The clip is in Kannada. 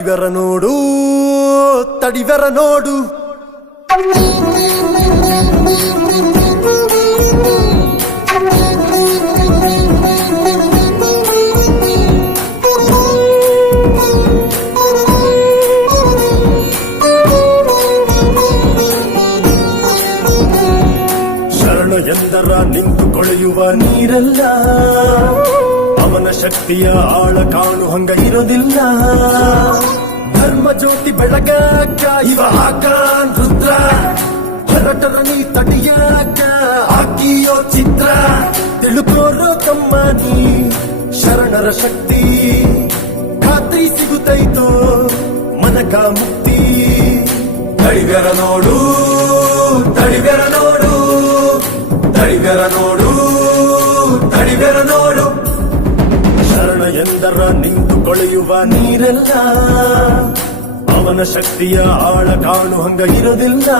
ತಡಿವೆರ ನೋಡು ತಡಿವೆರ ನೋಡು. ಶರಣ ಎಂದರ ನಿಂತು ಕೊಳೆಯುವ ನೀರಲ್ಲ, ಅವನ ಶಕ್ತಿಯ ಆಳ ಕಾಣು ಹಂಗ ಇರೋದಿಲ್ಲ. ಜ್ಯೋತಿ ಬೆಳಗಾಕ ಇವ ಹಾಕಾನ್ ರುದ್ರ. ಹೊರಟರ ನೀ ತಡಿಯಾಕ ಹಾಕಿಯೋ ಚಿತ್ರ. ತಿಳುಕೋರೋ ತಮ್ಮ ನೀ ಶರಣರ ಶಕ್ತಿ. ಖಾತ್ರಿ ಸಿಗುತ್ತೈತೋ ಮನಕ ಮುಕ್ತಿ. ತಳಿವೆರ ನೋಡು ತಳಿವೆರ ನೋಡು ತಳಿವೆರ ನೋಡು ತಳಿವೆರ ನೋಡು. ಶರಣ ಎಂದರ ನಿಂತು ಕೊಳೆಯುವ ನೀರೆಲ್ಲ ಅವನ ಶಕ್ತಿಯ ಆಳ ಕಾಣು ಹಂಗ ಇರೋದಿಲ್ಲ